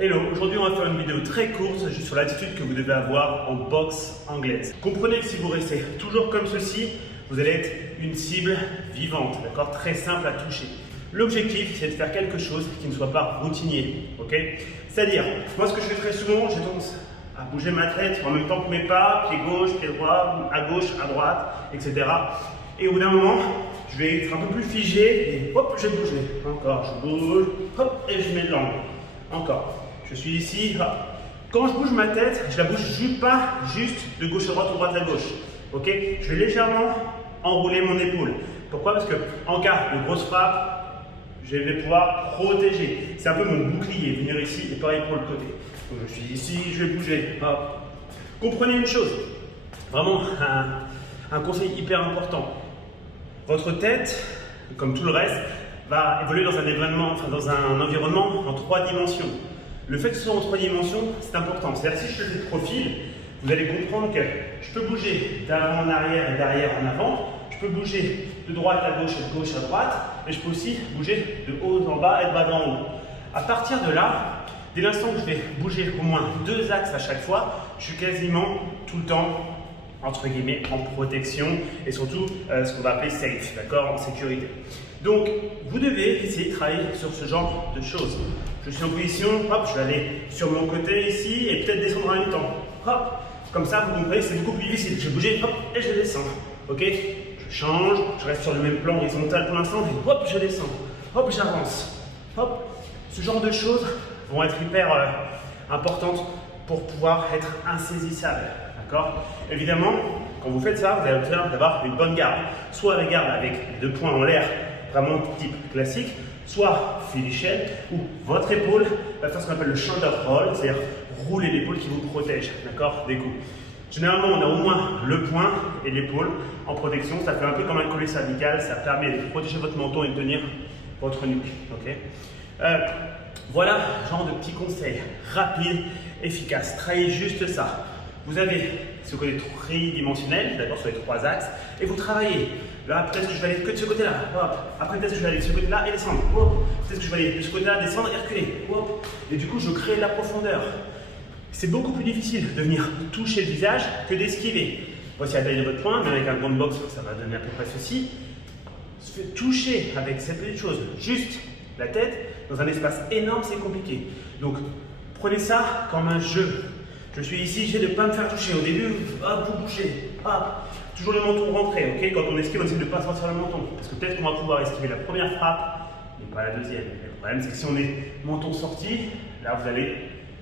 Hello, aujourd'hui on va faire une vidéo très courte juste sur l'attitude que vous devez avoir en boxe anglaise. Comprenez que si vous restez toujours comme ceci, vous allez être une cible vivante, d'accord? Très simple à toucher. L'objectif, c'est de faire quelque chose qui ne soit pas routinier, ok? C'est-à-dire, moi ce que je fais très souvent, j'ai tendance à bouger ma tête en même temps que mes pas, pied gauche, pied droit, à gauche, à droite, etc. Et au bout d'un moment, je vais être un peu plus figé et hop, je vais bouger. Encore, je bouge, hop, et je mets de l'angle. Encore. Je suis ici, hop. Quand je bouge ma tête, je la bouge pas juste de gauche à droite ou droite à gauche. Ok? Je vais légèrement enrouler mon épaule. Pourquoi? Parce que en cas de grosse frappe, je vais pouvoir protéger. C'est un peu mon bouclier, venir ici et pareil pour le côté. Donc je suis ici, je vais bouger. Hop. Comprenez une chose, vraiment un conseil hyper important. Votre tête, comme tout le reste, va évoluer dans un environnement en 3 dimensions. Le fait que ce soit en 3 dimensions, c'est important. C'est-à-dire si je fais de profil, vous allez comprendre que je peux bouger d'avant en arrière et d'arrière en avant. Je peux bouger de droite à gauche et de gauche à droite. Et je peux aussi bouger de haut en bas et de bas en haut. À partir de là, dès l'instant que je vais bouger au moins 2 axes à chaque fois, je suis quasiment tout le temps entre guillemets en protection et surtout ce qu'on va appeler safe, d'accord, en sécurité. Donc vous devez essayer de travailler sur ce genre de choses. Je suis en position, hop, je vais aller sur mon côté ici et peut-être descendre en même temps. Hop, comme ça vous comprenez, c'est beaucoup plus difficile. Je vais bouger, hop, et je descends. Ok, je change, je reste sur le même plan horizontal pour l'instant et hop, je descends. Hop, j'avance. Hop, ce genre de choses vont être hyper importantes pour pouvoir être insaisissables. D'accord? Évidemment, quand vous faites ça, vous avez besoin d'avoir une bonne garde. Soit la garde avec les 2 points en l'air, vraiment type classique, soit filichelle, où votre épaule va faire ce qu'on appelle le shoulder roll, c'est-à-dire rouler l'épaule qui vous protège, d'accord, des coups. Généralement, on a au moins le poing et l'épaule en protection. Ça fait un peu comme un collet cervical, ça permet de protéger votre menton et de tenir votre nuque. Ok? Voilà, genre de petits conseils rapides, efficaces. Travaillez juste ça. Vous avez ce côté tridimensionnel, d'accord, sur les 3 axes, et vous travaillez. Là, peut-être que je vais aller que de ce côté-là, hop. Après, peut-être que je vais aller de ce côté-là et descendre, hop. Peut-être que je vais aller de ce côté-là, descendre et reculer, hop. Et du coup, je crée de la profondeur. C'est beaucoup plus difficile de venir toucher le visage que d'esquiver. Voici la taille de votre poing, mais avec un grand box, ça va donner à peu près ceci. Toucher avec cette petite chose, juste la tête, dans un espace énorme, c'est compliqué. Donc, prenez ça comme un jeu. Je suis ici, j'essaie de ne pas me faire toucher. Au début, hop, vous bougez, hop. Toujours le menton rentré, ok? Quand on esquive, on essaie de ne pas sortir le menton. Parce que peut-être qu'on va pouvoir esquiver la première frappe, mais pas la deuxième. Et le problème, c'est que si on est menton sorti, là, vous allez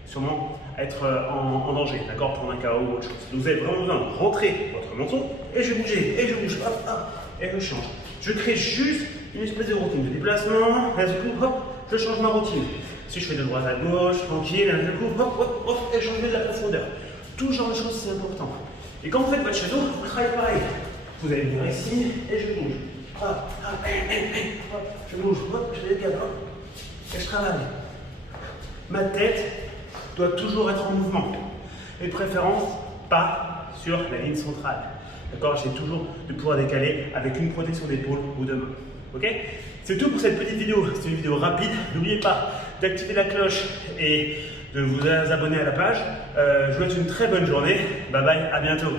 sûrement être en danger, d'accord? Pour un KO ou autre chose. Donc, vous avez vraiment besoin de rentrer votre menton, et je vais bouger, et je bouge, hop, hop, et je change. Je crée juste une espèce de routine de déplacement, et du coup, hop, je change ma routine. Si je fais de droite à gauche, tranquille, un coup, hop, hop, hop, et changer de la profondeur. Tout genre de choses, c'est important. Et quand vous faites votre shadow, vous travaillez pareil. Vous allez venir ici, et je bouge. Hop, hop, hop, je bouge, hop, je décale, hop, et je travaille. Ma tête doit toujours être en mouvement. Et de préférence, pas sur la ligne centrale. D'accord? J'essaie toujours de pouvoir décaler avec une protection d'épaule ou de main. Ok? C'est tout pour cette petite vidéo. C'est une vidéo rapide. N'oubliez pas d'activer la cloche et de vous abonner à la page. Je vous souhaite une très bonne journée. Bye bye, à bientôt.